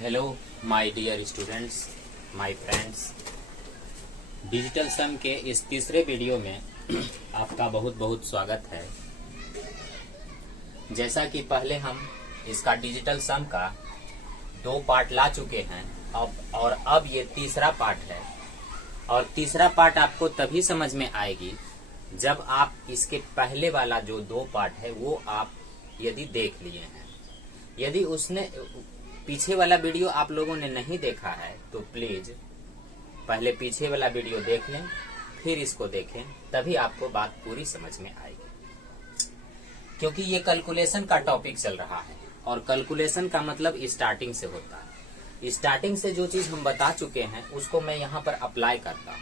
Hello my dear students, my friends. Digital sum के इस तीसरे वीडियो में आपका बहुत बहुत स्वागत है। जैसा कि पहले हम इसका डिजिटल सम का 2 पार्ट ला चुके हैं अब ये तीसरा पार्ट है। और तीसरा पार्ट आपको तभी समझ में आएगी जब आप इसके पहले वाला जो 2 पार्ट है वो आप यदि देख लिए हैं। यदि उसने पीछे वाला वीडियो आप लोगों ने नहीं देखा है तो प्लीज पहले पीछे वाला वीडियो देख लें, फिर इसको देखें, तभी आपको बात पूरी समझ में आएगी। क्योंकि ये कैलकुलेशन का टॉपिक चल रहा है और कैलकुलेशन का मतलब स्टार्टिंग से होता है। स्टार्टिंग से जो चीज हम बता चुके हैं उसको मैं यहाँ पर अप्लाई करता हूँ।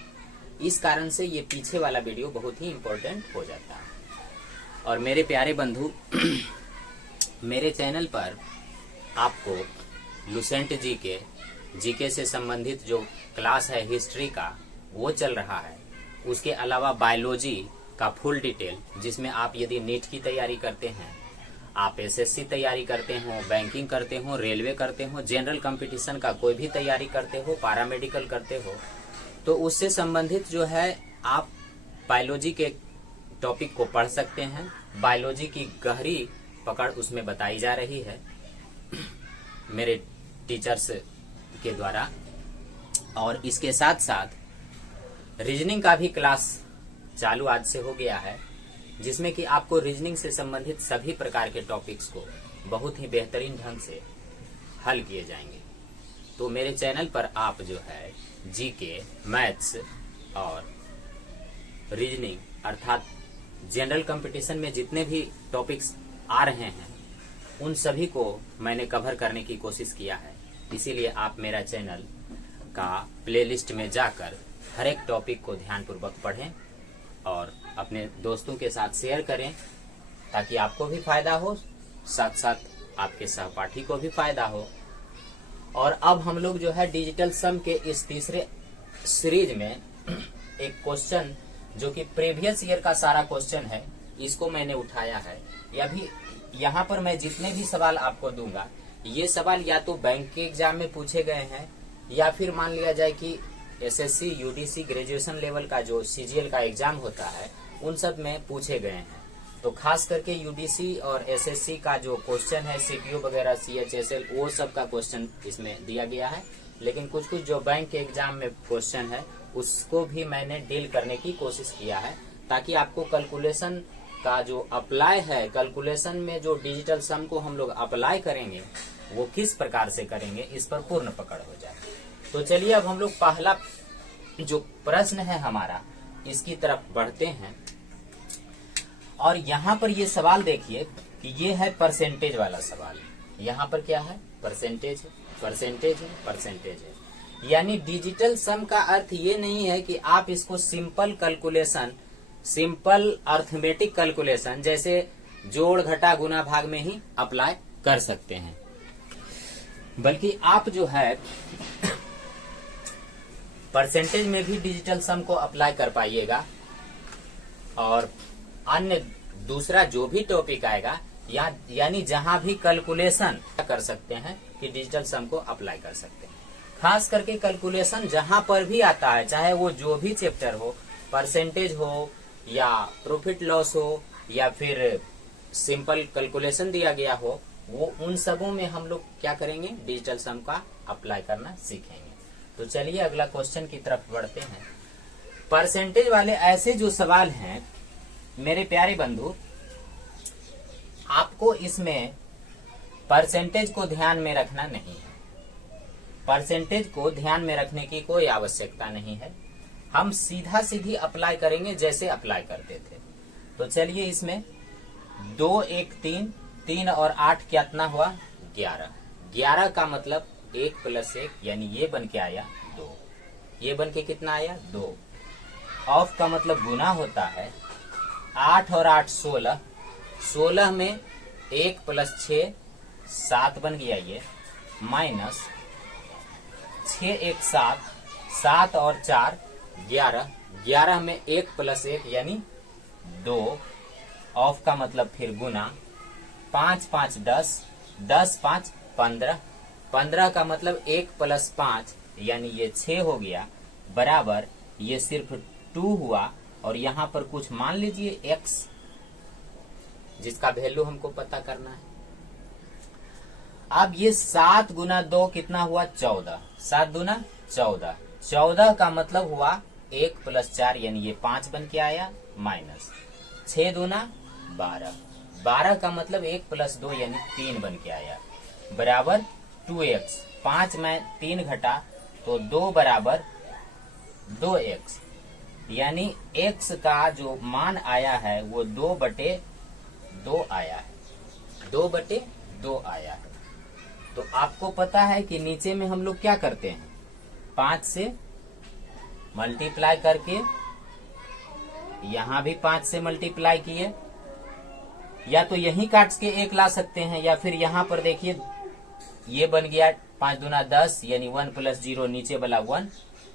इस कारण से ये पीछे वाला वीडियो बहुत ही इंपॉर्टेंट हो जाता है। और मेरे प्यारे बंधु, मेरे चैनल पर आपको लुसेंट जीके से संबंधित जो क्लास है हिस्ट्री का वो चल रहा है। उसके अलावा बायोलॉजी का फुल डिटेल, जिसमें आप यदि नीट की तैयारी करते हैं, आप एसएससी तैयारी करते हो, बैंकिंग करते हो, रेलवे करते हो, जनरल कंपटीशन का कोई भी तैयारी करते हो, पैरामेडिकल करते हो, तो उससे संबंधित जो है आप बायोलॉजी के टॉपिक को पढ़ सकते हैं। बायोलॉजी की गहरी पकड़ उसमें बताई जा रही है मेरे टीचर्स के द्वारा। और इसके साथ साथ रीजनिंग का भी क्लास चालू आज से हो गया है, जिसमें कि आपको रीजनिंग से संबंधित सभी प्रकार के टॉपिक्स को बहुत ही बेहतरीन ढंग से हल किए जाएंगे। तो मेरे चैनल पर आप जो है जीके, मैथ्स और रीजनिंग अर्थात जनरल कंपटीशन में जितने भी टॉपिक्स आ रहे हैं उन सभी को मैंने कवर करने की कोशिश किया है। इसीलिए आप मेरा चैनल का प्लेलिस्ट में जाकर हर एक टॉपिक को ध्यानपूर्वक पढ़ें और अपने दोस्तों के साथ शेयर करें, ताकि आपको भी फायदा हो, साथ साथ आपके सहपाठी को भी फायदा हो। और अब हम लोग जो है डिजिटल सम के इस तीसरे सीरीज में एक क्वेश्चन जो कि प्रीवियस ईयर का सारा क्वेश्चन है, इसको मैंने उठाया है। या भी यहाँ पर मैं जितने भी सवाल आपको दूंगा, ये सवाल या तो बैंक के एग्जाम में पूछे गए हैं या फिर मान लिया जाए कि एसएससी, यूडीसी, ग्रेजुएशन लेवल का जो सीजीएल का एग्जाम होता है उन सब में पूछे गए हैं। तो खास करके यूडीसी और एसएससी का जो क्वेश्चन है, सीपीयू वगैरह, सीएचएसएल, वो सब का क्वेश्चन इसमें दिया गया है। लेकिन कुछ कुछ जो बैंक के एग्जाम में क्वेश्चन है उसको भी मैंने डील करने की कोशिश किया है, ताकि आपको कैलकुलेशन का जो अप्लाई है, कैलकुलेशन में जो डिजिटल सम को हम लोग अप्लाई करेंगे वो किस प्रकार से करेंगे, इस पर पूर्ण पकड़ हो जाए। तो चलिए अब हम लोग पहला जो प्रश्न है हमारा, इसकी तरफ बढ़ते हैं। और यहाँ पर ये सवाल देखिए कि ये है परसेंटेज वाला सवाल। यहाँ पर क्या है? परसेंटेज है, परसेंटेज है, परसेंटेज है। यानी डिजिटल सम का अर्थ ये नहीं है कि आप इसको simple calculation, simple arithmetic calculation जैसे जोड़, घटा, गुना, भाग में ही अप्लाई कर सकते हैं, बल्कि आप जो है परसेंटेज में भी डिजिटल सम को अप्लाई कर पाइएगा। और अन्य दूसरा जो भी टॉपिक आएगा यानी जहां भी कैलकुलेशन कर सकते हैं कि डिजिटल सम को अप्लाई कर सकते हैं। खास करके कैलकुलेशन जहां पर भी आता है, चाहे वो जो भी चैप्टर हो, परसेंटेज हो या प्रॉफिट लॉस हो या फिर सिंपल कैलकुलेशन दिया गया हो, वो उन सबों में हम लोग क्या करेंगे? डिजिटल सम का अप्लाई करना सीखेंगे। तो चलिए अगला क्वेश्चन की तरफ बढ़ते हैं। परसेंटेज वाले ऐसे जो सवाल हैं मेरे प्यारे बंधु, आपको इसमें परसेंटेज को ध्यान में रखना नहीं है। परसेंटेज को ध्यान में रखने की कोई आवश्यकता नहीं है। हम सीधा सीधी अप्लाई करेंगे जैसे अप्लाई करते थे। तो चलिए इसमें 2, 1, 3, 3 और 8 कितना हुआ? 11। 11 का मतलब 1 + 1 यानी ये बन के आया 2। ये बन के कितना आया? 2। ऑफ का मतलब गुना होता है। 8 और 8 16। 16 में 1 + 6 7 बन गया ये, माइनस 6 1 7, 7 और 4 11। 11 में 1 + 1 यानी 2। ऑफ का मतलब फिर गुना। 5 5 10, 10 5 15, 15 का मतलब 1 + 5 यानी ये 6 हो गया, बराबर ये सिर्फ 2 हुआ, और यहाँ पर कुछ मान लीजिए x, जिसका वैल्यू हमको पता करना है। अब ये 7 × 2 कितना हुआ? 14। 7 दूना 14। 14 का मतलब हुआ 1 + 4 यानी ये 5 बन के आया, माइनस 6 दूना 12। 12 का मतलब 1 + 2 यानी 3 बन के आया, बराबर 2x। 5 में 3 घटा तो 2 बराबर 2x, यानी x का जो मान आया है वो 2/2 आया है। 2/2 आया है। तो आपको पता है कि नीचे में हम लोग क्या करते हैं, 5 से मल्टीप्लाई करके, यहां भी 5 से मल्टीप्लाई किए, या तो यहीं काट के 1 ला सकते हैं, या फिर यहां पर देखिए ये बन गया 5 दूना 10 यानी 1 + 0 नीचे वाला 1,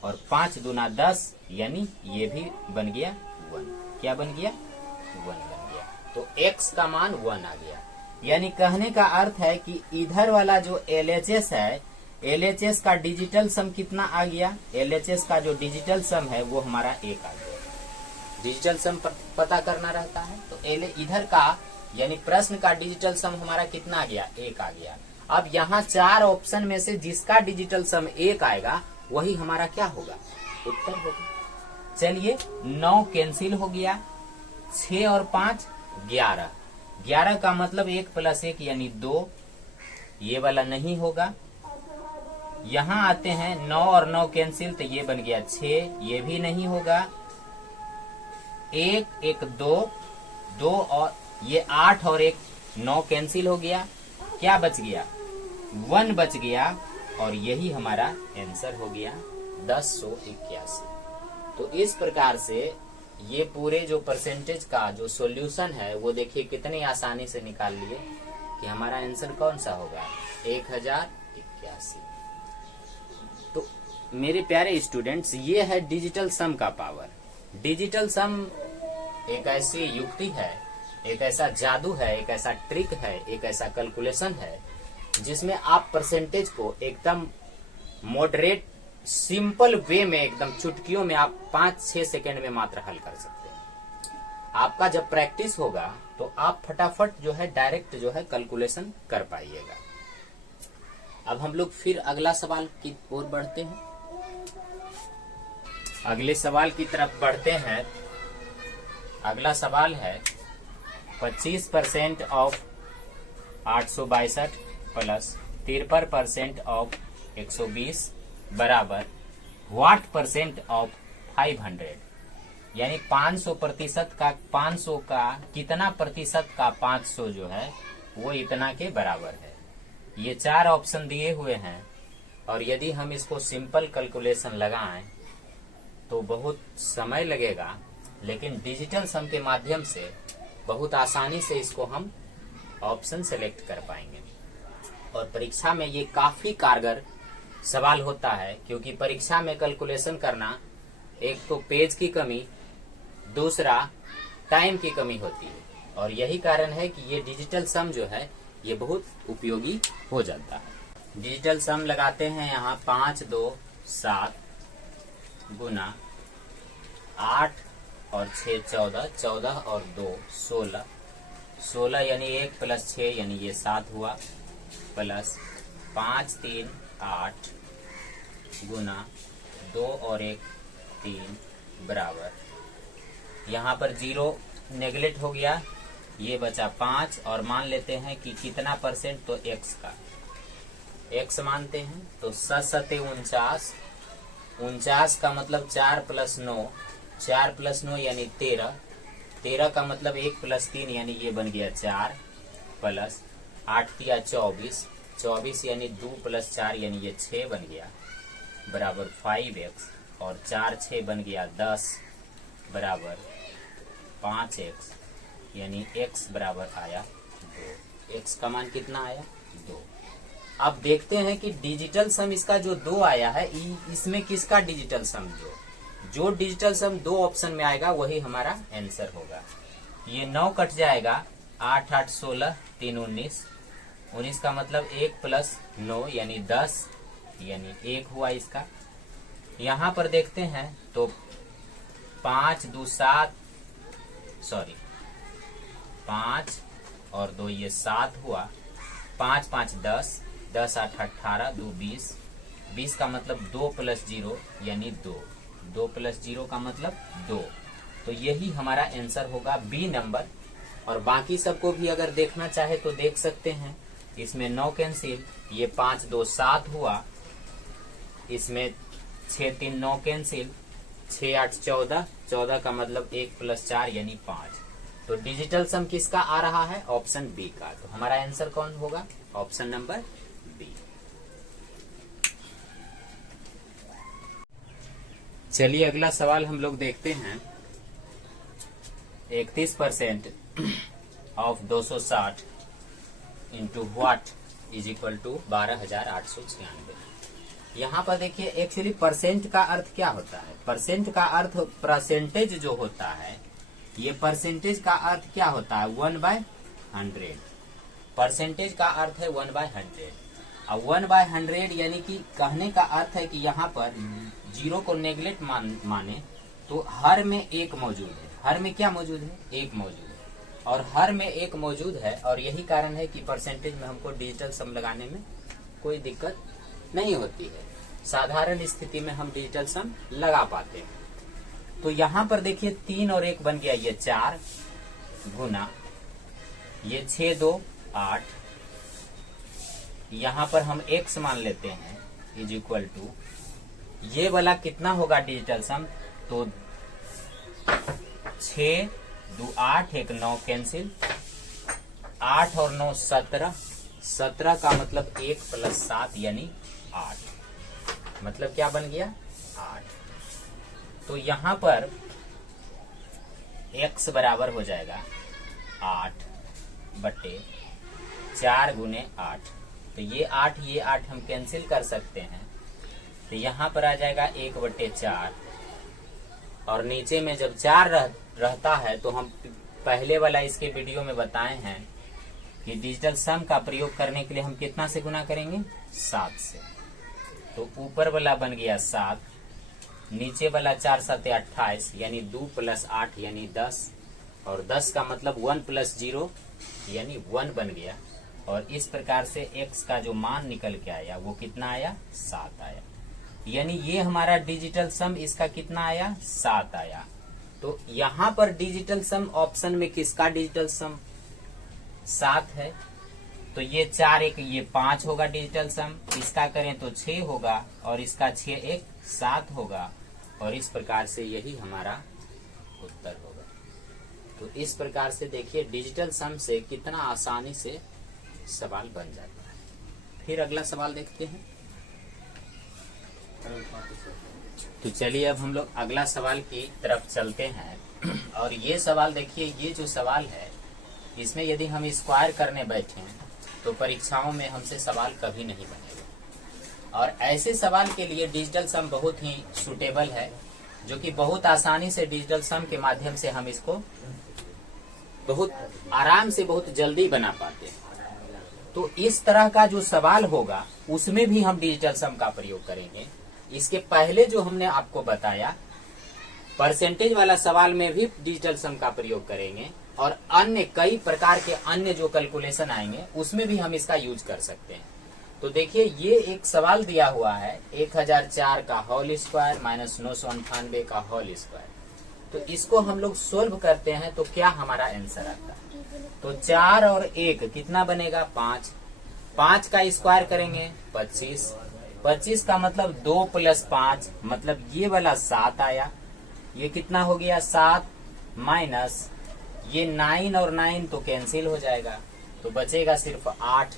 और 5 दूना 10 यानी ये भी बन गया 1। क्या बन गया? 1 बन गया। तो x का मान 1 आ गया। यानी कहने का अर्थ है कि इधर वाला जो LHS है, LHS का डिजिटल सम कितना आ गया? LHS का जो डिजिटल सम है वो हमारा 1 आ गया। डिजिटल सम पता करना रहता है, तो इधर का यानी प्रश्न का डिजिटल सम हमारा कितना आ गया? 1 आ गया। अब यहाँ 4 ऑप्शन में से जिसका डिजिटल सम 1 आएगा वही हमारा क्या होगा? उत्तर होगा। चलिए 9 कैंसिल हो गया, 6 और 5 11। 11 का मतलब 1 + 1 यानी 2, ये वाला नहीं होगा। यहां आते हैं 9 और 9 कैंसिल, तो ये बन गया 6, ये भी नहीं होगा। 1 1 2 2 और ये 8 और 1 9 कैंसिल हो गया, क्या बच गया? 1 बच गया, और यही हमारा आंसर हो गया 1081। तो इस प्रकार से ये पूरे जो परसेंटेज का जो सॉल्यूशन है वो देखिए कितनी आसानी से निकाल लिए कि हमारा आंसर कौन सा होगा? 1081। तो मेरे प्यारे स्टूडेंट्स, ये है डिजिटल सम का पावर। डिजिटल सम एक ऐसी युक्ति है, एक ऐसा जादू है, एक ऐसा ट्रिक है, एक ऐसा कैलकुलेशन है जिसमें आप परसेंटेज को एकदम मॉडरेट सिंपल वे में, एकदम चुटकियों में आप 5-6 सेकेंड में मात्र हल कर सकते हैं। आपका जब प्रैक्टिस होगा तो आप फटाफट जो है डायरेक्ट जो है कैलकुलेशन कर पाइएगा। अब हम लोग फिर अगला सवाल की ओर बढ़ते हैं। अगले सवाल की तरफ बढ़ते हैं। अगला सवाल है 25% ऑफ 862 प्लस 53% ऑफ 120 बराबर व्हाट परसेंट ऑफ 500, यानी 500% का 500 का कितना प्रतिशत का 500 जो है वो इतना के बराबर है। ये 4 ऑप्शन दिए हुए हैं, और यदि हम इसको सिंपल कैलकुलेशन लगाएं तो बहुत समय लगेगा, लेकिन डिजिटल सम के माध्यम से बहुत आसानी से इसको हम ऑप्शन सेलेक्ट कर पाएंगे। और परीक्षा में ये काफी कारगर सवाल होता है, क्योंकि परीक्षा में कैलकुलेशन करना, एक तो पेज की कमी, दूसरा टाइम की कमी होती है, और यही कारण है कि ये डिजिटल सम जो है ये बहुत उपयोगी हो जाता है। डिजिटल सम लगाते हैं यहाँ 5 2 7 गुना 8 और 6 14, 14 और 2 16, 16 यानी 1 + 6 यानी ये 7 हुआ, प्लस 5 3 8 गुना 2 और 1 3 बराबर, यहाँ पर 0 नेगलेक्ट हो गया, ये बचा 5, और मान लेते हैं कि कितना परसेंट, तो x का, x मानते हैं, तो 7 49, 49 का मतलब 4 + 9, 4 + 9 यानी 13, 13 का मतलब 1 + 3 यानी ये बन गया 4, प्लस 8 × 24, 24 यानी 2 + 4 यानी ये 6 बन गया, बराबर 5x, और 4 6 बन गया 10 बराबर 5x, यानी x बराबर आया 2। x का मान कितना आया? 2। अब देखते हैं कि डिजिटल सम इसका जो 2 आया है, इसमें किसका डिजिटल सम जो डिजिटल सम 2 ऑप्शन में आएगा वही हमारा आंसर होगा। ये 9 कट जाएगा, 8 8 16 3 19, 19 का मतलब 1 प्लस 9 यानी 10 यानी 1 हुआ इसका। यहाँ पर देखते हैं तो 5 और 2 ये 7 हुआ। 5 5 10, 10 8 18, 2 20, 20 का मतलब 2 प्लस 0 यानी 2, 2 प्लस 0 का मतलब 2। तो यही हमारा आंसर होगा बी नंबर। और बाकी सबको भी अगर देखना चाहे तो देख सकते हैं। इसमें 9 कैंसिल, ये 5 2 7 हुआ, इसमें 6 3 9 कैंसिल, 6 8 14, 14 का मतलब 1 प्लस 4 यानी 5। तो डिजिटल सम किसका आ रहा है? ऑप्शन बी का। तो हमारा आंसर कौन होगा? Option number B. चलिए अगला सवाल हम लोग देखते हैं। 31% of 260 into what is equal to 12,896। यहाँ पर देखिए एक्चुअली परसेंट का अर्थ क्या होता है? परसेंट का अर्थ परसेंटेज जो होता है, ये परसेंटेज का अर्थ क्या होता है? 1/100। परसेंटेज का अर्थ है 1/100। अब 1/100 यानी कि कहने का अर्थ है कि यहाँ पर जीरो को नेगलेक्ट माने तो हर में एक मौजूद है। हर में क्या मौजूद है? एक मौजूद है। और हर में एक मौजूद है, और यही कारण है कि परसेंटेज में हमको डिजिटल सम लगाने में कोई दिक्कत नहीं होती है। साधारण स्थिति में हम डिजिटल सम लगा पाते हैं। तो यहाँ पर देखिए 3 और 1 बन गया ये 4 गुना ये 6 2 8। यहाँ पर हम x मान लेते हैं इज इक्वल टू, ये वाला कितना होगा डिजिटल सम? तो 6 2 8, 1 9 कैंसिल, 8 और 9 17, 17 का मतलब 1 प्लस 7 यानी 8। मतलब क्या बन गया? 8। तो यहाँ पर x बराबर हो जाएगा 8 बटे 4 गुने 8। तो ये 8 हम कैंसिल कर सकते हैं। तो यहाँ पर आ जाएगा 1 बटे 4, और नीचे में जब 4 रहता है तो हम पहले वाला इसके वीडियो में बताए हैं कि डिजिटल सम का प्रयोग करने के लिए हम कितना से गुना करेंगे? 7 से। तो ऊपर वाला बन गया 7, नीचे वाला 4 7 28 यानी 2 प्लस 8 यानी 10, और 10 का मतलब 1 प्लस 0 यानी 1 बन गया। और इस प्रकार से x का जो मान निकल के आया वो कितना आया? 7 आया। यानी ये हमारा डिजिटल सम इसका कितना आया? 7 आया। तो यहाँ पर डिजिटल सम ऑप्शन में किसका डिजिटल सम 7 है? तो ये 4 1 ये 5 होगा डिजिटल सम। इसका करें तो 6 होगा, और इसका 6 1 7 होगा, और इस प्रकार से यही हमारा उत्तर होगा। तो इस प्रकार से देखिए डिजिटल सम से कितना आसानी से सवाल बन जाता है। फिर अगला सवाल देखते हैं। तो चलिए अब हम लोग अगला सवाल की तरफ चलते हैं। और ये सवाल देखिए, ये जो सवाल है इसमें यदि हम स्क्वायर करने बैठे तो परीक्षाओं में हमसे सवाल कभी नहीं बनेगा। और ऐसे सवाल के लिए डिजिटल सम बहुत ही सुटेबल है, जो कि बहुत आसानी से डिजिटल सम के माध्यम से हम इसको बहुत आराम से बहुत जल्दी बना पाते हैं। तो इस तरह का जो सवाल होगा उसमें भी हम डिजिटल सम का प्रयोग करेंगे। इसके पहले जो हमने आपको बताया परसेंटेज वाला सवाल में भी डिजिटल सम का प्रयोग करेंगे, और अन्य कई प्रकार के अन्य जो कैलकुलेशन आएंगे उसमें भी हम इसका यूज कर सकते हैं। तो देखिए ये एक सवाल दिया हुआ है 1004 का होल स्क्वायर माइनस 998 का होल स्क्वायर। तो इसको हम लोग सोल्व करते हैं तो क्या हमारा आंसर आता है? तो 4 और 1 कितना बनेगा? 5। 5 का स्क्वायर करेंगे 25। 25 का मतलब 2 प्लस 5 मतलब ये वाला 7 आया। ये कितना हो गया? 7 माइनस ये 9 और 9 तो कैंसिल हो जाएगा, तो बचेगा सिर्फ 8।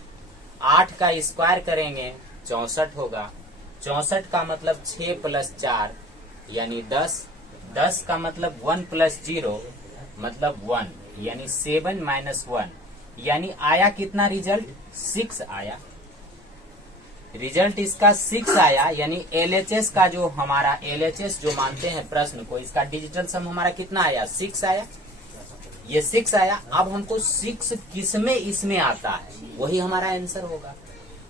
8 का स्क्वायर करेंगे 64 होगा। 64 का मतलब 6 प्लस 4 यानी 10। 10 का मतलब 1 प्लस 0 मतलब 1 यानी 7 माइनस 1 यानी आया कितना रिजल्ट? 6 आया। रिजल्ट इसका 6 आया। यानी LHS का जो हमारा LHS जो मानते हैं प्रश्न को, इसका डिजिटल सम हमारा कितना आया? 6 आया। ये 6 आया। अब हमको 6 किस में इसमें आता है वही हमारा आंसर होगा।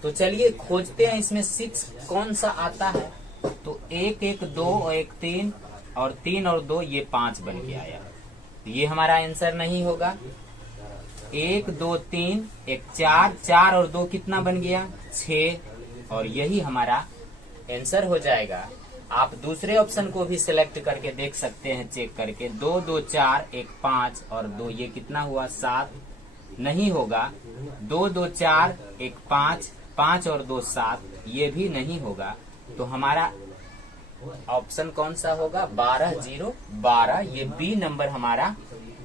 तो चलिए खोजते हैं इसमें 6 कौन सा आता है। तो 1 1 2 और 1 3 और 3 और 2 ये 5 बन के आया। तो ये हमारा आंसर नहीं होगा। 1 2 3 1 4 4 और 2 कितना बन गया 6 और यही हमारा आंसर हो जाएगा। आप दूसरे ऑप्शन को भी सिलेक्ट करके देख सकते हैं चेक करके। 2 2 4 1 5 और 2 ये कितना हुआ 7 नहीं होगा। 2 2 4 1 5 5 और 2 7 ये भी नहीं होगा। तो हमारा ऑप्शन कौन सा होगा 12 0 12 ये बी नंबर हमारा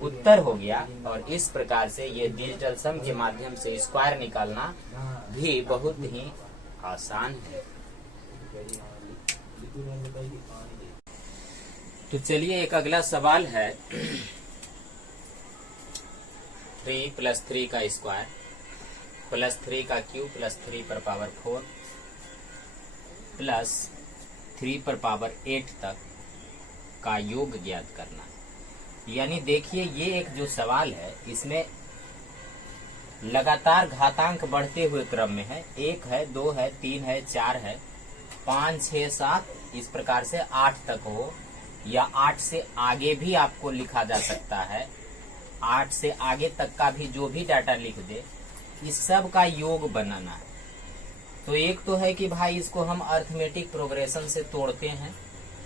उत्तर हो गया। और इस प्रकार से ये डिजिटल सम के माध्यम से स्क्वायर निकालना भी बहुत ही आसान है। तो चलिए एक अगला सवाल है 3 + 3 का स्क्वायर प्लस 3 का क्यूब प्लस 3 पर पावर 4 प्लस 3 पर पावर 8 तक का योग ज्ञात करना। यानी देखिए ये एक जो सवाल है इसमें लगातार घातांक बढ़ते हुए क्रम में है। 1 है 2 है 3 है 4 है 5 6 7 इस प्रकार से 8 तक हो या 8 से आगे भी आपको लिखा जा सकता है। 8 से आगे तक का भी जो भी डाटा लिख दे इस सब का योग बनाना है। तो एक तो है कि भाई इसको हम अरिथमेटिक प्रोग्रेशन से तोड़ते हैं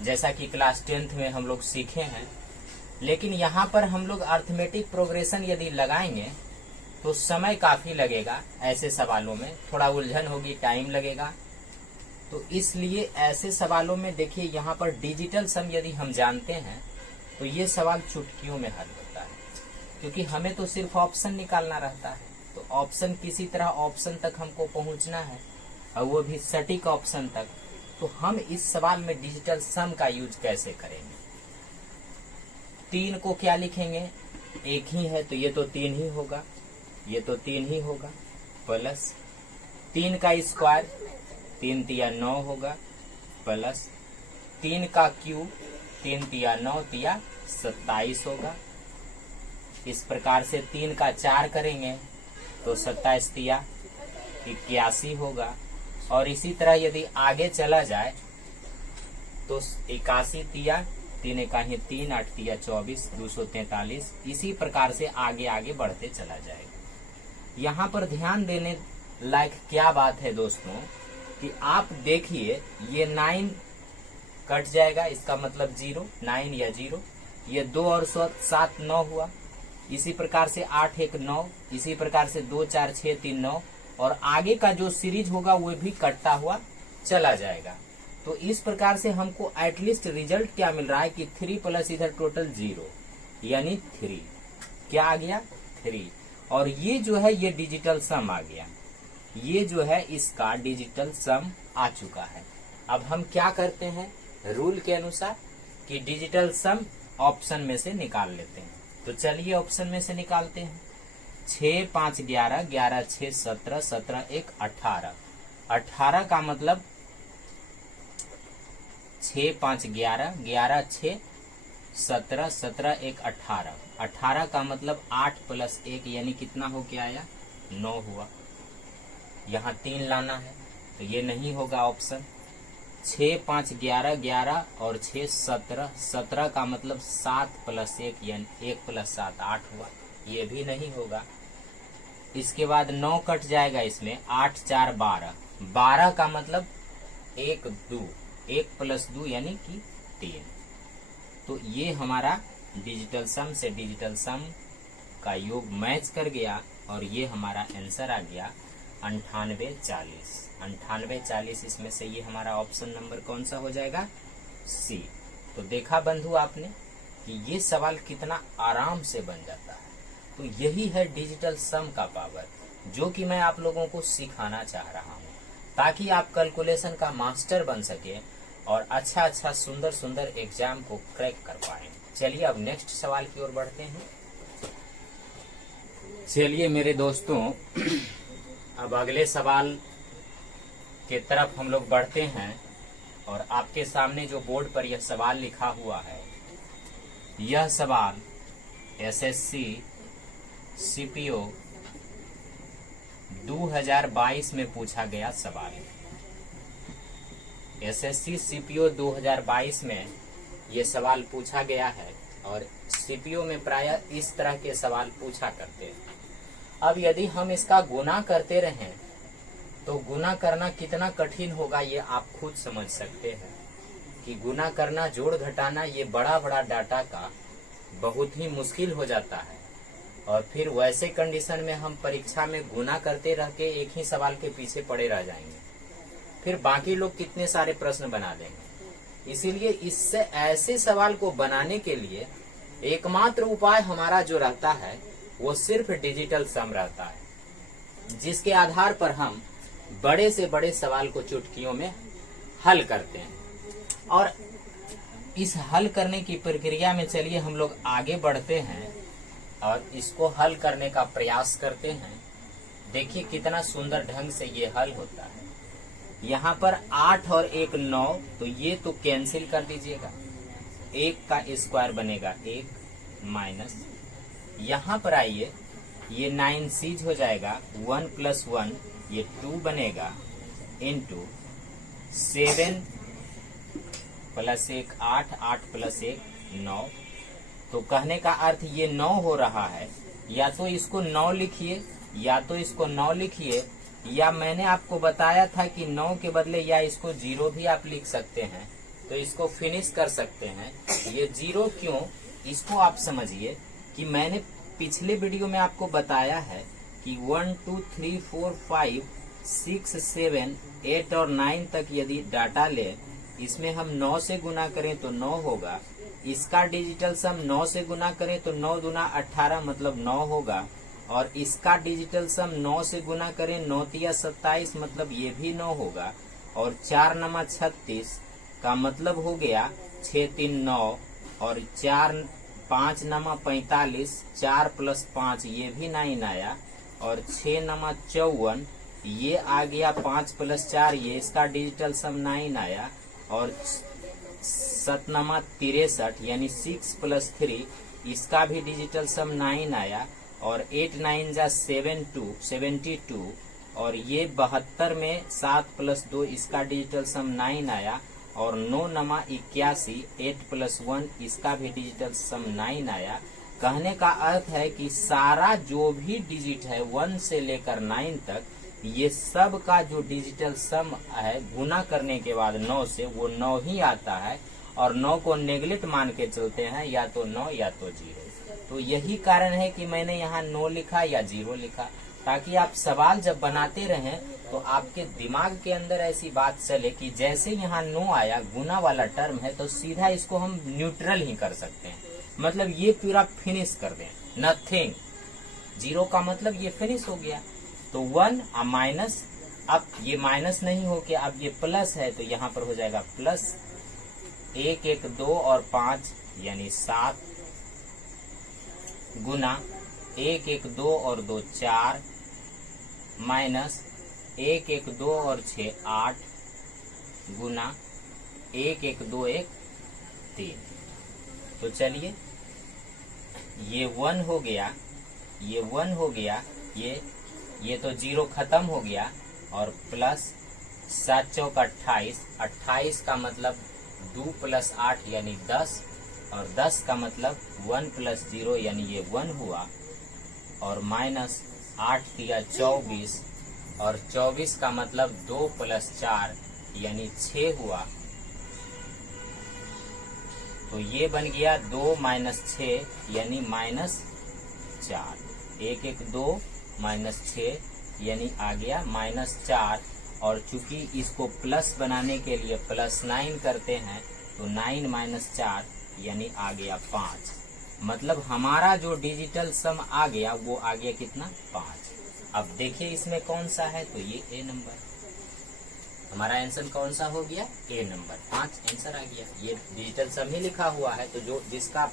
जैसा कि क्लास 10th में हम लोग सीखे हैं। लेकिन यहाँ पर हम लोग अरिथमेटिक प्रोग्रेशन यदि लगाएंगे तो समय काफी लगेगा। ऐसे सवालों में थोड़ा उलझन होगी, टाइम लगेगा। तो इसलिए ऐसे सवालों में देखिए यहाँ पर डिजिटल सम यदि हम जानते हैं तो ये सवाल चुटकियों में हल होता है, क्योंकि हमें तो सिर्फ ऑप्शन निकालना रहता है। तो ऑप्शन किसी तरह ऑप्शन तक हमको पहुंचना है और वो भी सटीक ऑप्शन तक। तो हम इस सवाल में डिजिटल सम का यूज कैसे करेंगे। 3 को क्या लिखेंगे, एक ही है तो ये तो 3 ही होगा, ये तो 3 ही होगा, प्लस 3 का स्क्वायर 3 तिया 9 होगा, प्लस 3 का क्यूब 3 तिया 9 तिया 27 होगा। इस प्रकार से 3 का 4 करेंगे तो 27 तिया 81 होगा। और इसी तरह यदि आगे चला जाए तो 81 तिया 3 एकाही 3 8 तिया 24 243 इसी प्रकार से आगे आगे बढ़ते चला जाएगा। यहाँ पर ध्यान देने लायक क्या बात है दोस्तों कि आप देखिए ये 9 कट जाएगा, इसका मतलब 0 9 या 0। ये 2 और 7 9 हुआ। इसी प्रकार से 8 1 9, इसी प्रकार से 2 4 6 3 9 और आगे का जो सीरीज होगा वो भी कटता हुआ चला जाएगा। तो इस प्रकार से हमको एटलीस्ट रिजल्ट क्या मिल रहा है कि 3 प्लस इधर टोटल 0 यानी 3 क्या आ गया 3। और ये जो है ये डिजिटल सम आ गया, ये जो है इसका डिजिटल सम आ चुका है। अब हम क्या करते हैं रूल के अनुसार कि डिजिटल सम ऑप्शन में से निकाल लेते हैं। तो चलिए ऑप्शन में से निकालते हैं। 6 5 11 11 6 17 17 1 18 18 का मतलब 6 5 11 11 6 17 17 1 18 18 का मतलब 8 प्लस 1 यानी कितना हो के आया 9 हुआ। यहाँ 3 लाना है तो ये नहीं होगा ऑप्शन। 6 5 11 11 और 6 17 17 का मतलब 7 प्लस 1 यानी 1 प्लस 7 8 हुआ, ये भी नहीं होगा। इसके बाद 9 कट जाएगा इसमें 8 4 12 12 का मतलब 1 2 1 प्लस 2 यानी कि 3। तो ये हमारा डिजिटल सम से डिजिटल सम का योग मैच कर गया और ये हमारा आंसर आ गया 98 40। 98 40 इसमें से ये हमारा ऑप्शन नंबर कौन सा हो जाएगा सी। तो देखा बंधु आपने कि ये सवाल कितना आराम से बन जाता है। तो यही है डिजिटल सम का पावर जो कि मैं आप लोगों को सिखाना चाह रहा हूँ ताकि आप कैलकुलेशन का मास्टर बन सके और अच्छा सुंदर सुंदर एग्जाम को क्रैक कर पाए। चलिए अब नेक्स्ट सवाल की ओर बढ़ते हैं। चलिए मेरे दोस्तों अब अगले सवाल के तरफ हम लोग बढ़ते हैं और आपके सामने जो बोर्ड पर यह सवाल लिखा हुआ है, यह सवाल एसएससी सीपीओ 2022 में पूछा गया सवाल। एसएससी सीपीओ 2022 में ये सवाल पूछा गया है और सीपीओ में प्रायः इस तरह के सवाल पूछा करते हैं। अब यदि हम इसका गुना करते रहें तो गुना करना कितना कठिन होगा ये आप खुद समझ सकते हैं कि गुना करना, जोड़ घटाना, ये बड़ा बड़ा डाटा का बहुत ही मुश्किल हो जाता है। और फिर वैसे कंडीशन में हम परीक्षा में गुना करते रह के एक ही सवाल के पीछे पड़े रह जाएंगे, फिर बाकी लोग कितने सारे प्रश्न बना देंगे। इसीलिए इससे ऐसे सवाल को बनाने के लिए एकमात्र उपाय हमारा जो रहता है वो सिर्फ डिजिटल सम रहता है, जिसके आधार पर हम बड़े से बड़े सवाल को चुटकियों में हल करते हैं। और इस हल करने की प्रक्रिया में चलिए हम लोग आगे बढ़ते हैं और इसको हल करने का प्रयास करते हैं। देखिए कितना सुंदर ढंग से ये हल होता है। यहाँ पर 8 और 1 9, तो ये तो कैंसिल कर दीजिएगा। 1 का स्क्वायर बनेगा 1 माइनस, यहाँ पर आइए ये 9 सीज हो जाएगा, 1 + 1 ये 2 बनेगा, इंटू 7 + 1 8, 8 + 1 9। तो कहने का अर्थ ये 9 हो रहा है। या तो इसको 9 लिखिए, या तो इसको 9 लिखिए, या मैंने आपको बताया था कि 9 के बदले या इसको 0 भी आप लिख सकते हैं, तो इसको फिनिश कर सकते हैं। ये 0 क्यों, इसको आप समझिए कि मैंने पिछले वीडियो में आपको बताया है कि 1 2 3 4 5 6 7 8 और 9 तक यदि डाटा ले, इसमें हम 9 से गुना करें तो 9 होगा। इसका डिजिटल सम 9 से गुना करें तो 9 दूना 18 मतलब 9 होगा। और इसका डिजिटल सम 9 से गुना करें 9 तिया 27 मतलब ये भी 9 होगा। और 4 नमा 36 का मतलब हो गया 6 3 9, और 4 5 नमा 45, 4 + 5 ये भी 9 आया, और 6 नमा 54 ये आ गया, 5 + 4 ये इसका डिजिटल सम 9 आया, और 7 नमा 63 यानी 6 + 3 इसका भी डिजिटल सम 9 आया, और 8 9 जा 72, और ये 72 में 7 + 2 इसका डिजिटल सम 9 आया, और 9 नमा 81 8 + 1 इसका भी डिजिटल सम 9 आया। कहने का अर्थ है कि सारा जो भी डिजिट है 1 से लेकर 9 तक, ये सब का जो डिजिटल सम है गुना करने के बाद 9 से, वो 9 ही आता है। और 9 को नेगलेक्ट मान के चलते हैं, या तो 9 या तो 0। तो यही कारण है कि मैंने यहाँ 9 लिखा या 0 लिखा, ताकि आप सवाल जब बनाते रहें तो आपके दिमाग के अंदर ऐसी बात चले कि जैसे यहाँ 9 आया, गुना वाला टर्म है, तो सीधा इसको हम न्यूट्रल ही कर सकते हैं। मतलब ये पूरा फिनिश कर दें, नथिंग। 0 का मतलब ये फिनिश हो गया। तो 1 माइनस, अब ये माइनस नहीं हो के अब ये प्लस है, तो यहाँ पर हो जाएगा प्लस 1 1 2 और 5 यानी 7, गुना 1 1 2 और 2 4, माइनस 1 1 2 और 6 8, गुना 1 1 2 1 3। तो चलिए ये 1 हो गया, ये 1 हो गया, ये तो 0 खत्म हो गया, और प्लस 7 चौक 28, 28 का मतलब 2 + 8 यानी 10, और 10 का मतलब 1 + 0 यानी ये 1 हुआ, और माइनस 8 तिया 24, और 24 का मतलब 2 + 4 यानी 6 हुआ। तो ये बन गया 2 - 6 यानी -4। 1 1 2 -6 यानी आ गया -4। और चूंकि इसको प्लस बनाने के लिए +9 करते हैं, तो 9 - 4 यानी आ गया 5। मतलब हमारा जो डिजिटल सम आ गया वो आ गया कितना, 5। अब देखिए इसमें कौन सा है, तो ये ए नंबर। हमारा आंसर कौन सा हो गया, ए नंबर, 5 आंसर आ गया। ये डिजिटल सम ही लिखा हुआ है, तो जो जिसका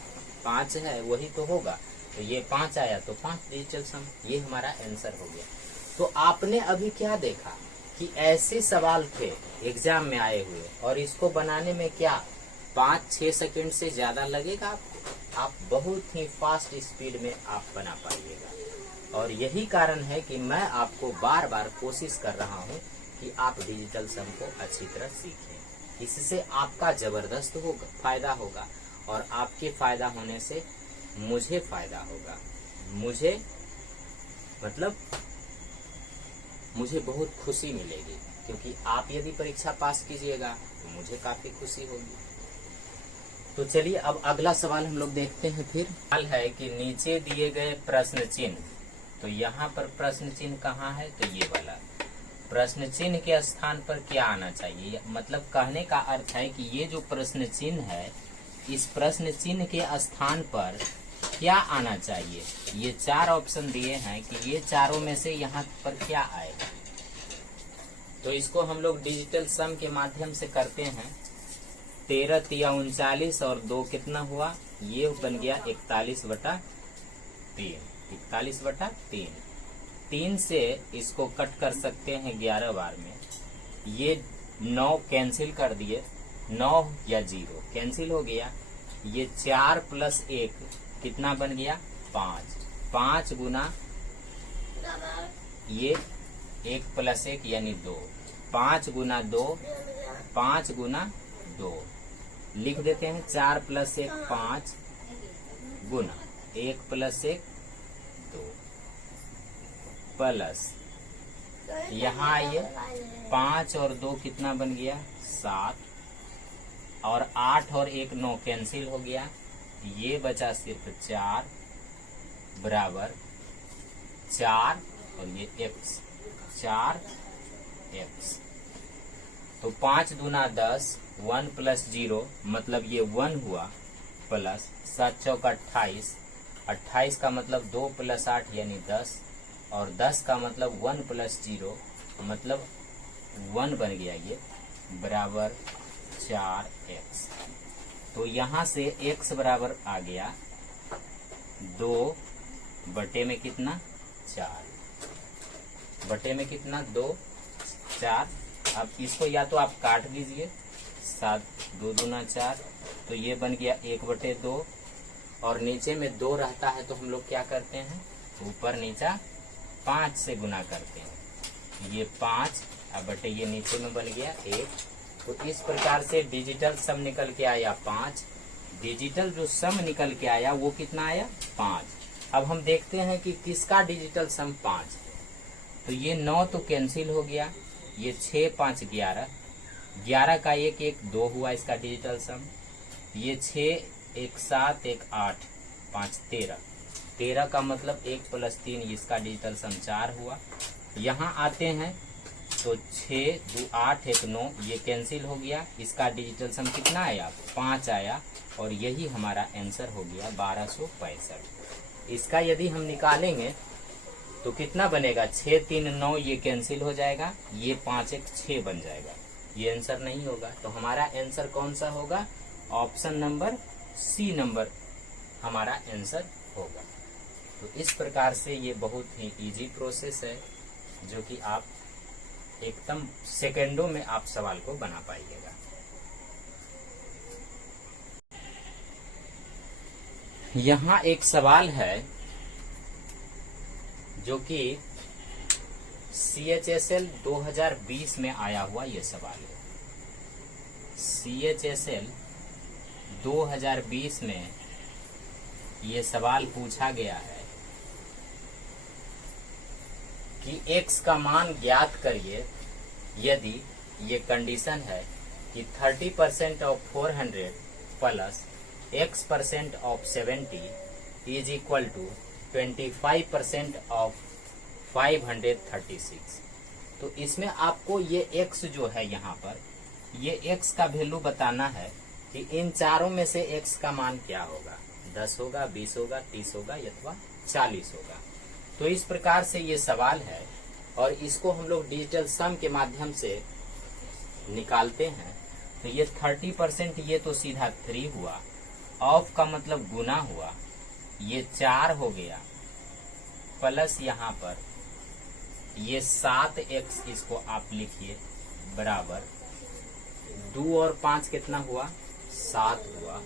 5 है वही तो होगा। तो ये 5 आया तो 5 डिजिटल सम, ये हमारा आंसर हो गया। तो आपने अभी क्या देखा कि ऐसे सवाल थे एग्जाम में आए हुए, और इसको बनाने में क्या 5-6 सेकंड से ज्यादा लगेगा आपको। आप बहुत ही फास्ट स्पीड में आप बना पाइएगा। और यही कारण है कि मैं आपको बार बार कोशिश कर रहा हूं कि आप डिजिटल सम को अच्छी तरह सीखें। इससे आपका जबरदस्त फायदा होगा और आपके फायदा होने से मुझे फायदा होगा। मुझे बहुत खुशी मिलेगी, क्योंकि आप यदि परीक्षा पास कीजिएगा तो मुझे काफी खुशी होगी। तो चलिए अब अगला सवाल हम लोग देखते हैं। फिर सवाल है कि नीचे दिए गए प्रश्न चिन्ह, तो यहाँ पर प्रश्न चिन्ह कहाँ है, तो ये वाला प्रश्न चिन्ह के स्थान पर क्या आना चाहिए। मतलब कहने का अर्थ है कि ये जो प्रश्न चिन्ह है, इस प्रश्न चिन्ह के स्थान पर क्या आना चाहिए। ये 4 ऑप्शन दिए हैं कि ये चारों में से यहाँ पर क्या आएगा। तो इसको हम लोग डिजिटल सम के माध्यम से करते हैं। 13 तिया 39 और 2 कितना हुआ, ये बन गया 41/3। 41/3। 3 से इसको कट कर सकते हैं 11 बार में। ये 9 कैंसिल कर दिए, 9 या 0 कैंसिल हो गया। ये 4 + 1 कितना बन गया, 5। 5 गुना ये 1 + 1 यानी 2। 5 गुना 2, 5 गुना 2 लिख देते हैं। 4 + 1 5 गुना 1 + 1 2 प्लस यहाँ आइए 5 और 2 कितना बन गया, 7। और 8 और 1 9 कैंसिल हो गया। ये बचा सिर्फ 4 बराबर 4 और ये x 4x। तो 5 दूना 10, 1 + 0 मतलब ये 1 हुआ, प्लस 7 चौका 28, 28 का मतलब 2 + 8 यानी 10, और 10 का मतलब 1 + 0 मतलब 1 बन गया, ये बराबर 4x। तो यहाँ से x बराबर आ गया 2 बटे में कितना, 4 बटे में कितना, 2 4। अब इसको या तो आप काट दीजिए, 7 2 दूना 4, तो ये बन गया 1/2। और नीचे में 2 रहता है तो हम लोग क्या करते हैं, ऊपर नीचा 5 से गुना करते हैं। ये 5 अब बटे ये नीचे में बन गया 1। तो इस प्रकार से डिजिटल सम निकल के आया 5। डिजिटल जो सम निकल के आया वो कितना आया, 5। अब हम देखते हैं कि किसका डिजिटल सम 5 है। तो ये 9 तो कैंसिल हो गया, ये 6 5 11, 11 का 1 1 2 हुआ इसका डिजिटल सम। ये 6 1 7 1 8 5 13, 13 का मतलब 1 + 3 इसका डिजिटल सम 4 हुआ। यहाँ आते हैं तो 6 2 8 1 9 ये कैंसिल हो गया, इसका डिजिटल सम कितना आया, 5 आया। और यही हमारा आंसर हो गया 1265। इसका यदि हम निकालेंगे तो कितना बनेगा, 6 3 9 ये कैंसिल हो जाएगा, ये 5 1 6 बन जाएगा, ये आंसर नहीं होगा। तो हमारा आंसर कौन सा होगा, ऑप्शन नंबर सी नंबर हमारा आंसर होगा। तो इस प्रकार से ये बहुत ही इजी प्रोसेस है, जो कि आप एकदम सेकेंडों में आप सवाल को बना पाइएगा। यहाँ एक सवाल है जो कि CHSL 2020 में आया हुआ ये सवाल है। CHSL 2020 में ये सवाल पूछा गया है कि x का मान ज्ञात करिए यदि ये कंडीशन है कि 30% of 400 plus x% of 70 is equal to 25% of 536। तो इसमें आपको ये x जो है यहाँ पर, ये x का वैल्यू बताना है कि इन चारों में से x का मान क्या होगा, 10 होगा, 20 होगा, 30 होगा अथवा 40 होगा। तो इस प्रकार से ये सवाल है और इसको हम लोग डिजिटल सम के माध्यम से निकालते हैं। तो ये 30% ये तो सीधा 3 हुआ, ऑफ का मतलब गुना हुआ, ये 4 हो गया, प्लस यहाँ पर ये 7x इसको आप लिखिए बराबर 2 और 5 कितना हुआ, 7 हुआ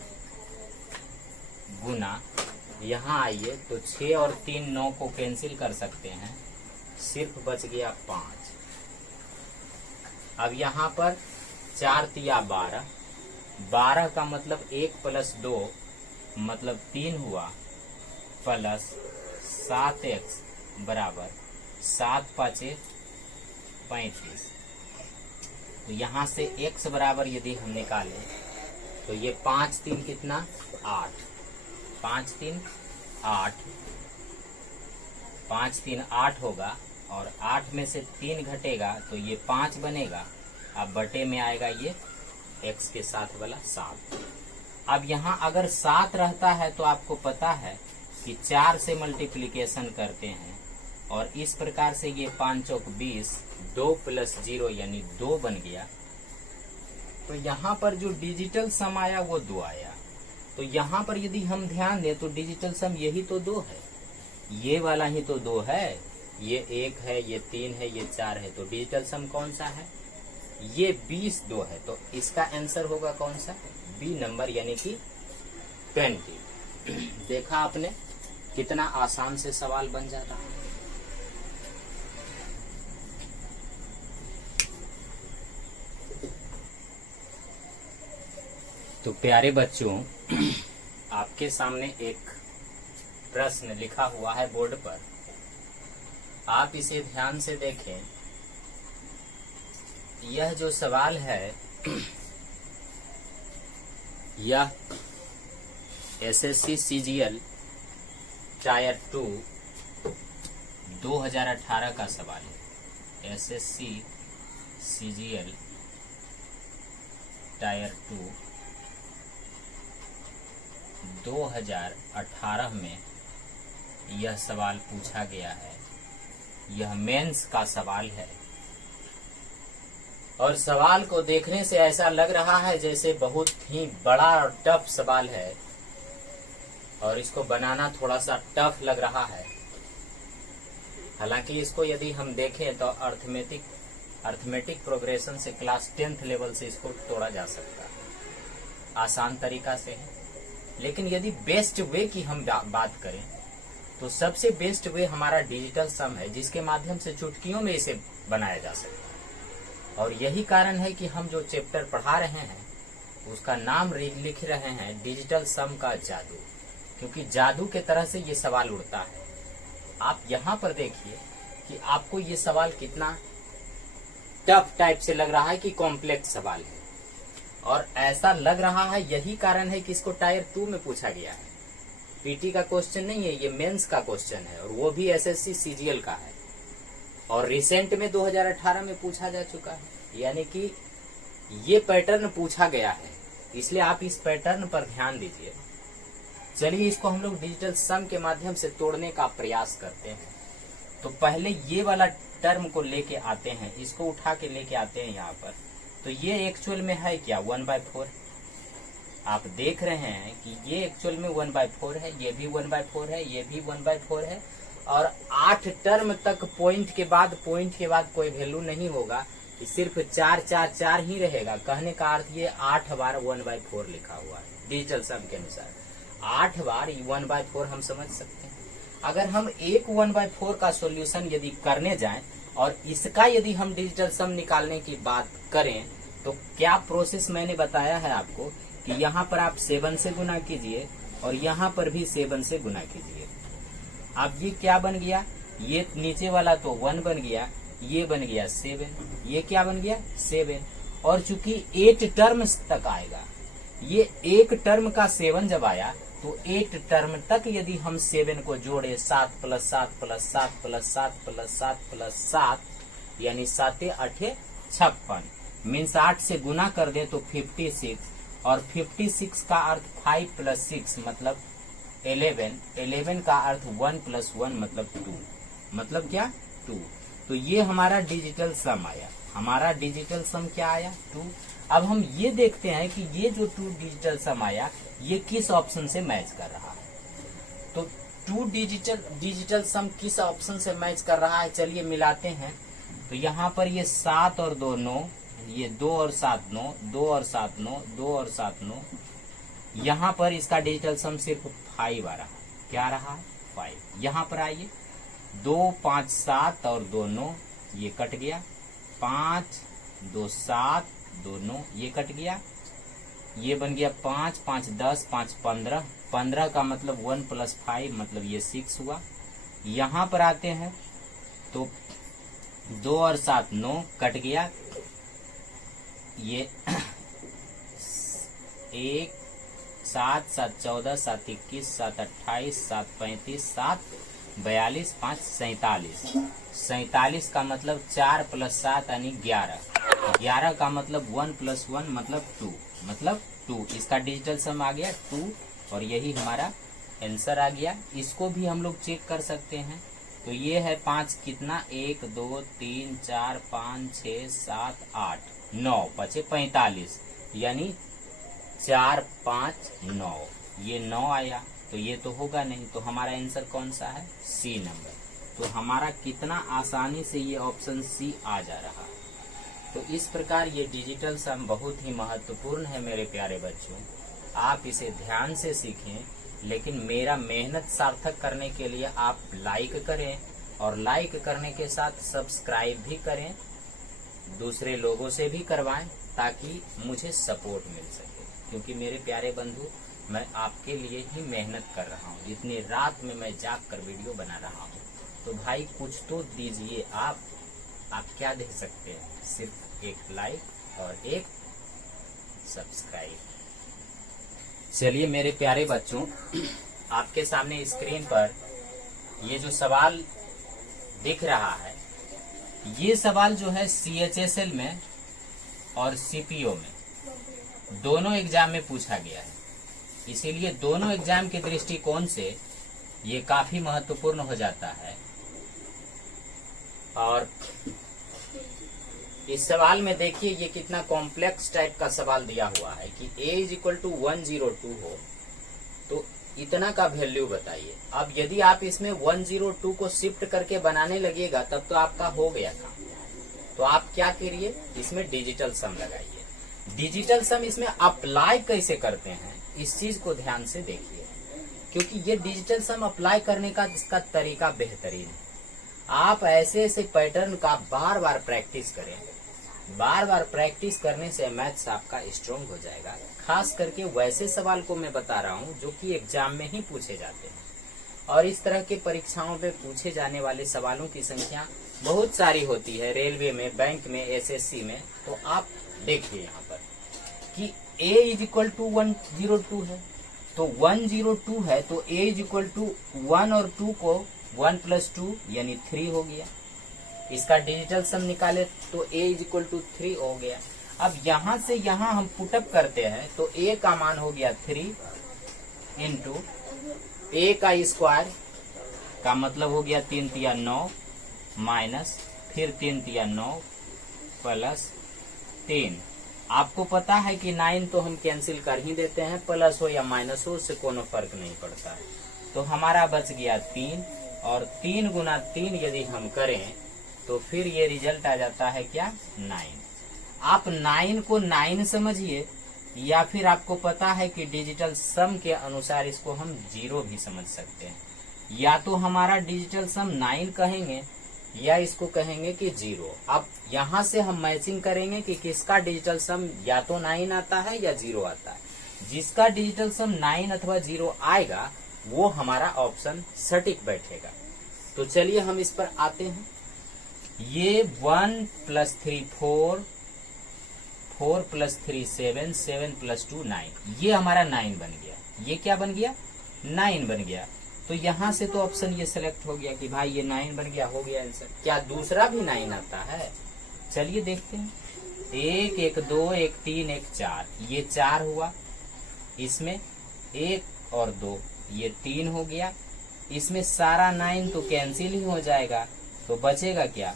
गुना, यहाँ आइए तो 6 और 3 9 को कैंसिल कर सकते हैं, सिर्फ बच गया 5। अब यहाँ पर 4 तिया 12, 12 का मतलब 1 + 2 मतलब 3 हुआ, प्लस 7x बराबर 7 × 5 = 35। तो यहाँ से x बराबर यदि हम निकालें तो ये 5 3 कितना 8, 5 3 8, 5 3 8 होगा और 8 में से 3 घटेगा तो ये 5 बनेगा। अब बटे में आएगा ये x के साथ वाला 7। अब यहाँ अगर 7 रहता है तो आपको पता है कि 4 से मल्टीप्लिकेशन करते हैं और इस प्रकार से ये 5 चौक 20, 2 + 0 यानी 2 बन गया। तो यहाँ पर जो डिजिटल सम आया वो 2 आया। तो यहाँ पर यदि हम ध्यान दें तो डिजिटल सम यही तो 2 है, ये वाला ही तो 2 है, ये 1 है, ये 3 है, ये 4 है। तो डिजिटल सम कौन सा है? ये 20 2 है। तो इसका आंसर होगा कौन सा? बी नंबर यानी कि 20। देखा आपने कितना आसान से सवाल बन जाता है। तो प्यारे बच्चों, आपके सामने एक प्रश्न लिखा हुआ है बोर्ड पर, आप इसे ध्यान से देखें। यह जो सवाल है यह एसएससी सीजीएल टायर 2 2018 का सवाल है। एसएससी सीजीएल टायर 2 2018 में यह सवाल पूछा गया है। यह मेंस का सवाल है और सवाल को देखने से ऐसा लग रहा है जैसे बहुत ही बड़ा और टफ सवाल है और इसको बनाना थोड़ा सा टफ लग रहा है। हालांकि इसको यदि हम देखें तो अर्थमेटिक प्रोग्रेशन से क्लास 10th लेवल से इसको तोड़ा जा सकता है, आसान तरीका से है। लेकिन यदि बेस्ट वे की हम बात करें तो सबसे बेस्ट वे हमारा डिजिटल सम है, जिसके माध्यम से चुटकियों में इसे बनाया जा सकता है। और यही कारण है कि हम जो चैप्टर पढ़ा रहे हैं उसका नाम लिख रहे हैं डिजिटल सम का जादू, क्योंकि जादू के तरह से ये सवाल उड़ता है। आप यहाँ पर देखिए कि आपको ये सवाल कितना टफ टाइप से लग रहा है कि कॉम्प्लेक्स सवाल है, और ऐसा लग रहा है यही कारण है कि इसको टायर 2 में पूछा गया है। पीटी का क्वेश्चन नहीं है, ये मेंस का क्वेश्चन है और वो भी एसएससी सीजीएल का है और रिसेंट में 2018 में पूछा जा चुका है। यानी कि ये पैटर्न पूछा गया है, इसलिए आप इस पैटर्न पर ध्यान दीजिए। चलिए इसको हम लोग डिजिटल सम के माध्यम से तोड़ने का प्रयास करते हैं। तो पहले ये वाला टर्म को लेके आते हैं, इसको उठा के लेके आते हैं यहाँ पर। तो ये एक्चुअल में है क्या 1/4। आप देख रहे हैं कि ये एक्चुअल में 1/4 है, ये भी 1/4 है, ये भी 1/4 है और 8 टर्म तक पॉइंट के बाद कोई वैल्यू नहीं होगा, सिर्फ 4 4 4 ही रहेगा। कहने का अर्थ ये 8 बार 1/4 लिखा हुआ है डिजिटल सम के अनुसार। 8 बार 1/4 हम समझ सकते हैं। अगर हम एक 1/4 का सॉल्यूशन यदि करने जाएं और इसका यदि हम डिजिटल सम निकालने की बात करें तो क्या प्रोसेस मैंने बताया है आपको कि यहाँ पर आप 7 से गुना कीजिए और यहाँ पर भी 7 से गुना कीजिए। अब ये क्या बन गया, ये नीचे वाला तो 1 बन गया, ये बन गया 7, ये क्या बन गया 7। और चूंकि 8 टर्म्स तक आएगा, ये एक टर्म का 7 जब आया तो 8 टर्म तक यदि हम 7 को जोड़े 7 + 7 + 7 + 7 + 7 + 7 यानी 7 8 56 मीन्स 8 से गुना कर दे तो 56 और 56 का अर्थ 5 + 6 मतलब 11, 11 का अर्थ 1 + 1 मतलब 2, मतलब क्या 2। तो ये हमारा डिजिटल सम आया। हमारा डिजिटल सम क्या आया 2। अब हम ये देखते हैं कि ये जो 2 डिजिटल सम आया ये किस ऑप्शन से मैच कर रहा है। तो 2 डिजिटल सम किस ऑप्शन से मैच कर रहा है, चलिए मिलाते हैं। तो यहाँ पर ये 7 और 2 9, ये 2 और 7 9, 2 और 7 9, 2 और 7 9। यहाँ पर इसका डिजिटल सम सिर्फ 5 आ रहा है। क्या रहा है? 5। यहाँ पर आइए, 2 5 7 और 2 9, ये कट गया। 5 2 7 2 9, ये कट गया। ये बन गया 5 5 10 5 15। 15 का मतलब 1 + 5 मतलब ये 6 हुआ। यहाँ पर आते हैं तो 2 और 7 9, कट गया। ये 1 7 7 14 7 21 7 28 7 35 7 42 5 47। 47 का मतलब 4 + 7 यानी 11। 11 का मतलब 1 + 1 मतलब 2, मतलब 2। इसका डिजिटल सम आ गया 2 और यही हमारा आंसर आ गया। इसको भी हम लोग चेक कर सकते हैं। तो ये है 5 कितना, 1 2 3 4 5 6 7 8 9, बचे 45, यानी 4 5 9, ये 9 आया। तो ये तो होगा नहीं, तो हमारा आंसर कौन सा है? C number. तो हमारा कितना आसानी से ये ऑप्शन सी आ जा रहा है। तो इस प्रकार ये डिजिटल सम बहुत ही महत्वपूर्ण है मेरे प्यारे बच्चों। आप इसे ध्यान से सीखें, लेकिन मेरा मेहनत सार्थक करने के लिए आप लाइक करें और लाइक करने के साथ सब्सक्राइब भी करें, दूसरे लोगों से भी करवाएं ताकि मुझे सपोर्ट मिल सके। क्योंकि मेरे प्यारे बंधु, मैं आपके लिए ही मेहनत कर रहा हूँ। इतनी रात में मैं जाग कर वीडियो बना रहा हूँ, तो भाई कुछ तो दीजिए। आप क्या दे सकते हैं? सिर्फ एक लाइक और एक सब्सक्राइब। चलिए मेरे प्यारे बच्चों, आपके सामने स्क्रीन पर ये जो सवाल दिख रहा है, ये सवाल जो है CHSL में और CPO में दोनों एग्जाम में पूछा गया है। इसीलिए दोनों एग्जाम के दृष्टिकोण से ये काफी महत्वपूर्ण हो जाता है। और इस सवाल में देखिए ये कितना कॉम्प्लेक्स टाइप का सवाल दिया हुआ है कि a = 102 हो तो इतना का वैल्यू बताइए। अब यदि आप इसमें 102 को शिफ्ट करके बनाने लगिएगा तब तो आपका हो गया था। तो आप क्या करिए, इसमें डिजिटल सम लगाइए। डिजिटल सम इसमें अप्लाई कैसे करते हैं, इस चीज को ध्यान से देखिए, क्योंकि ये डिजिटल सम अप्लाई करने का इसका तरीका बेहतरीन है। आप ऐसे ऐसे पैटर्न का बार बार प्रैक्टिस करें। बार बार प्रैक्टिस करने से मैथ्स आपका स्ट्रांग हो जाएगा। खास करके वैसे सवाल को मैं बता रहा हूँ जो कि एग्जाम में ही पूछे जाते हैं। और इस तरह के परीक्षाओं में पूछे जाने वाले सवालों की संख्या बहुत सारी होती है, रेलवे में, बैंक में, SSC में। तो आप देखिए यहाँ पर कि a = 102 है, तो 102 है तो a = 1 और 2 को 1 + 2 यानी 3 हो गया। इसका डिजिटल सम निकाले तो a = 3 हो गया। अब यहाँ से यहाँ हम पुटअप करते हैं तो a का मान हो गया 3 इंटू a का स्क्वायर का मतलब हो गया 3 तिया 9 माइनस फिर 3 तिया 9 प्लस 3। आपको पता है कि 9 तो हम कैंसिल कर ही देते हैं, प्लस हो या माइनस हो उससे कोनो फर्क नहीं पड़ता है। तो हमारा बच गया 3 और 3 × 3 यदि हम करें तो फिर ये रिजल्ट आ जाता है क्या? 9। आप 9 को 9 समझिए, या फिर आपको पता है कि डिजिटल सम के अनुसार इसको हम 0 भी समझ सकते हैं। या तो हमारा डिजिटल सम 9 कहेंगे या इसको कहेंगे कि 0। अब यहाँ से हम मैचिंग करेंगे कि किसका डिजिटल सम या तो 9 आता है या 0 आता है। जिसका डिजिटल सम 9 अथवा 0 आएगा वो हमारा ऑप्शन सटीक बैठेगा। तो चलिए हम इस पर आते हैं। ये 1 + 3 4, 4 + 3 7, 7 + 2 9, ये हमारा 9 बन गया। ये क्या बन गया? 9 बन गया। तो यहाँ से तो ऑप्शन ये सिलेक्ट हो गया कि भाई ये 9 बन गया, हो गया आंसर। क्या दूसरा भी 9 आता है? चलिए देखते हैं। 1 1 2 1 3 1 4, ये 4 हुआ। इसमें 1 और 2 ये 3 हो गया। इसमें सारा 9 तो कैंसिल ही हो जाएगा, तो बचेगा क्या?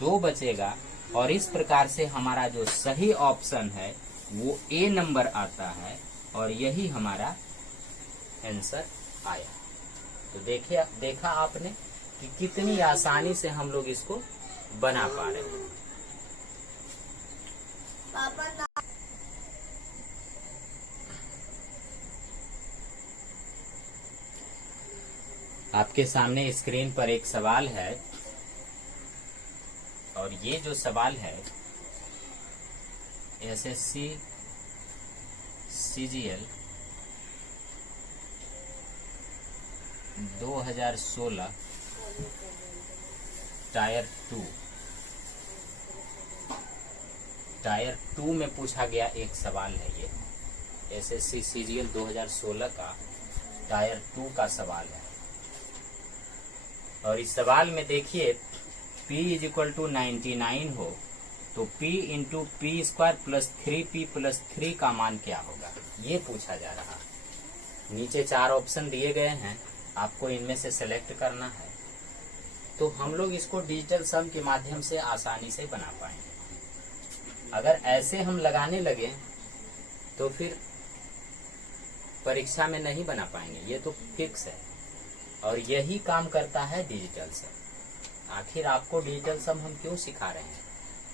2 बचेगा। और इस प्रकार से हमारा जो सही ऑप्शन है वो A नंबर आता है और यही हमारा आंसर आया। तो देखा आपने कि कितनी आसानी से हम लोग इसको बना पा रहे हैं। आपके सामने स्क्रीन पर एक सवाल है और ये जो सवाल है एसएससी सीजीएल 2016 टायर 2 में पूछा गया एक सवाल है। ये एसएससी सीजीएल 2016 का टायर 2 का सवाल है और इस सवाल में देखिए P = 99 हो तो P × P² + 3P + 3 का मान क्या होगा, ये पूछा जा रहा है। नीचे 4 ऑप्शन दिए गए हैं, आपको इनमें से सेलेक्ट करना है। तो हम लोग इसको डिजिटल सम के माध्यम से आसानी से बना पाएंगे। अगर ऐसे हम लगाने लगे तो फिर परीक्षा में नहीं बना पाएंगे, ये तो फिक्स है। और यही काम करता है डिजिटल सम। आखिर आपको डिजिटल सम हम क्यों सिखा रहे हैं,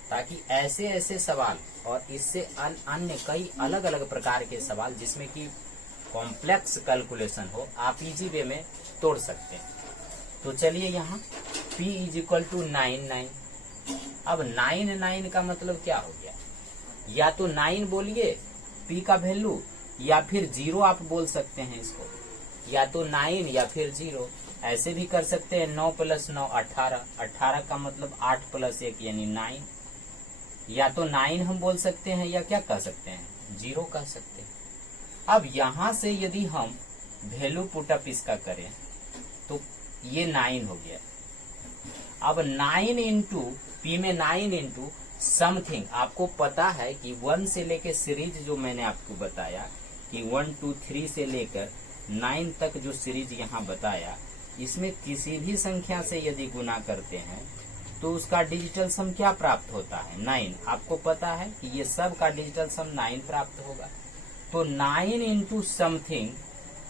ताकि ऐसे ऐसे सवाल और इससे अन्य कई अलग अलग प्रकार के सवाल जिसमें कि कॉम्प्लेक्स कैलकुलेशन हो, आप इजी वे में तोड़ सकते हैं। तो चलिए यहाँ P = 99। अब 99 का मतलब क्या हो गया, या तो 9 बोलिए P का वैल्यू, या फिर 0 आप बोल सकते हैं इसको, या तो 9 या फिर 0। ऐसे भी कर सकते हैं 9 + 9 18, 18 का मतलब 8 + 1 यानी 9। या तो 9 हम बोल सकते हैं, या क्या कह सकते हैं 0 कह सकते हैं। अब यहां से यदि हम वैल्यू पुटअप इसका करें तो ये 9 हो गया। अब 9 × P में 9 × समथिंग, आपको पता है कि 1 से लेकर सीरीज जो मैंने आपको बताया कि 1 2 3 से लेकर 9 तक जो सीरीज यहाँ बताया, इसमें किसी भी संख्या से यदि गुना करते हैं तो उसका डिजिटल सम क्या प्राप्त होता है 9। आपको पता है कि ये सब का डिजिटल सम 9 प्राप्त होगा। तो 9 × समथिंग,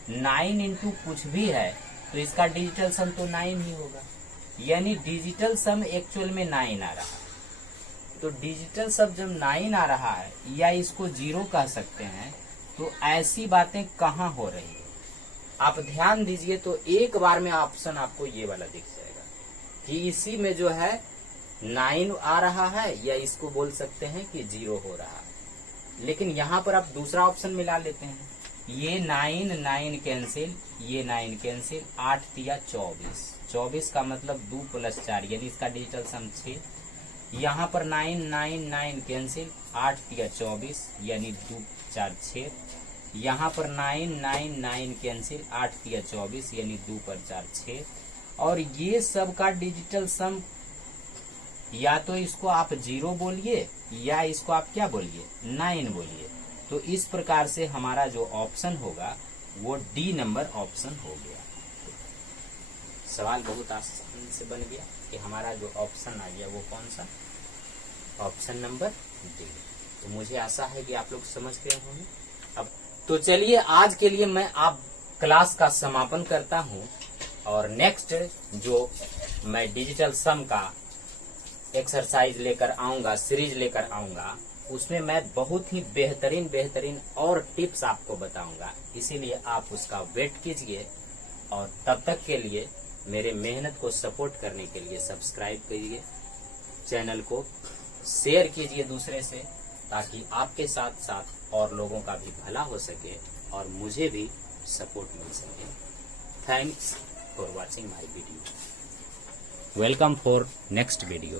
9 × कुछ भी है तो इसका डिजिटल सम तो 9 ही होगा, यानी डिजिटल सम एक्चुअल में 9 आ रहा है। तो डिजिटल सम जब 9 आ रहा है, या इसको 0 कह सकते हैं, तो ऐसी बातें कहाँ हो रही है आप ध्यान दीजिए। तो एक बार में ऑप्शन आपको ये वाला दिख जाएगा कि इसी में जो है 9 आ रहा है, या इसको बोल सकते हैं कि 0 हो रहा है। लेकिन यहाँ पर आप दूसरा ऑप्शन मिला लेते हैं, ये 9 9 कैंसिल, ये 9 कैंसिल, 8 × 24, 24 का मतलब 2 + 4 यानी इसका डिजिटल सम 6। यहाँ पर 9 9 9 कैंसिल, 8 × 24 यानी 2 4 6। यहाँ पर 9 9 9 कैंसिल, 8 × 24 यानी 2 पर 4 6। और ये सब का डिजिटल सम या तो इसको आप 0 बोलिए, या इसको आप क्या बोलिए 9 बोलिए। तो इस प्रकार से हमारा जो ऑप्शन होगा वो डी नंबर ऑप्शन हो गया। सवाल बहुत आसान से बन गया कि हमारा जो ऑप्शन आ गया वो कौन सा, ऑप्शन नंबर डी। तो मुझे आशा है कि आप लोग समझ गए होंगे। अब तो चलिए आज के लिए मैं आप क्लास का समापन करता हूं, और नेक्स्ट जो मैं डिजिटल सम का एक्सरसाइज लेकर आऊंगा, सीरीज लेकर आऊंगा, उसमें मैं बहुत ही बेहतरीन और टिप्स आपको बताऊंगा। इसीलिए आप उसका वेट कीजिए, और तब तक के लिए मेरे मेहनत को सपोर्ट करने के लिए सब्सक्राइब कीजिए, चैनल को शेयर कीजिए दूसरे से, ताकि आपके साथ साथ और लोगों का भी भला हो सके और मुझे भी सपोर्ट मिल सके। Thanks for watching my video. Welcome for next video.